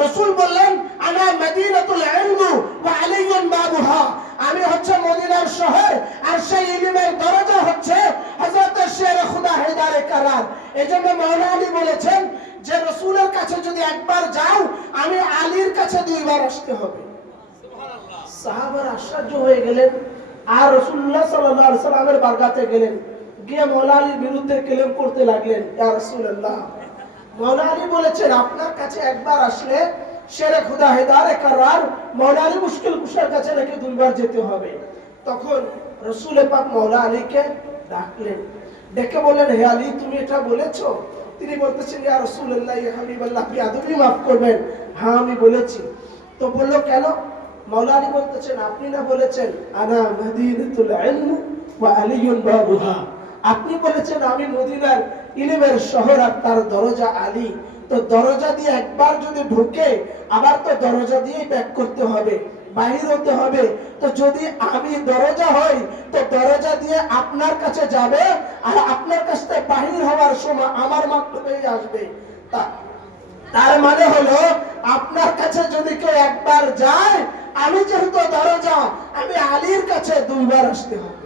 রাসূল বললেন আনা মদিনাতুল ইলম ওয়া আলিয়ুন বাবুহা, আমি হচ্ছে মদিনার শহর আর সেই ইলমের দরজা হচ্ছে হযরত শের খুদা হেদারে কারার। এজন্য মাওলানা আলী বলেছেন যে রাসূলের কাছে যদি একবার যাও আমি আলীর কাছে দুইবার আসতে হবে। সুবহানাল্লাহ। সাহাবারা আশ্চর্য হয়ে গেলেন আর রাসূলুল্লাহ সাল্লাল্লাহু আলাইহি সাল্লামের বারগাতে গেলেন, গিয়ে মাওলানা আলীর বিরুদ্ধে ক্লেম করতে লাগলেন, ইয়া রাসূলুল্লাহ মাওলানা আলী বলেছেন আপনার কাছে একবার আসলে শেরে খুদা হেদারে কারার মাওলানা আলী মুশকিল কুশার কাছে নাকি দুইবার যেতে হবে। তখন রাসূল পাক মাওলানা আলীকে ডাকলেন, ডেকে বললেন হে আলী তুমি এটা বলেছো? তিনি বলতেছেন ইয়া রাসূলুল্লাহ ইয়া হাবিবাল্লাহ বিআদবি মাফ করবেন, হ্যাঁ আমি বলেছি। তো বলল কেন? মাওলানা আলী বলতেছেন আপনি না বলেছেন আনা মদিনাতুল ইলম ওয়া আলিয়ুন বাবুহা, আপনি বলেছেন আমি মদিনার ইলমের শহর আর তার দরজা আলী। তো দরজা দিয়ে একবার যদি ঢুকে আবার তো দরজা দিয়েই ব্যাক করতে হবে, বাহির হতে হবে। তো যদি আমি দরজা হই তো দরজা দিয়ে আপনার কাছে যাবে আর আপনার কাছ থেকে বাহির হওয়ার সময় আমার মাধ্যমেই আসবে। তার মানে হলো আপনার কাছে যদি কেউ একবার যায়, আমি যেহেতু দরজা, আমি আলীর কাছে দুইবার আসতে হবে।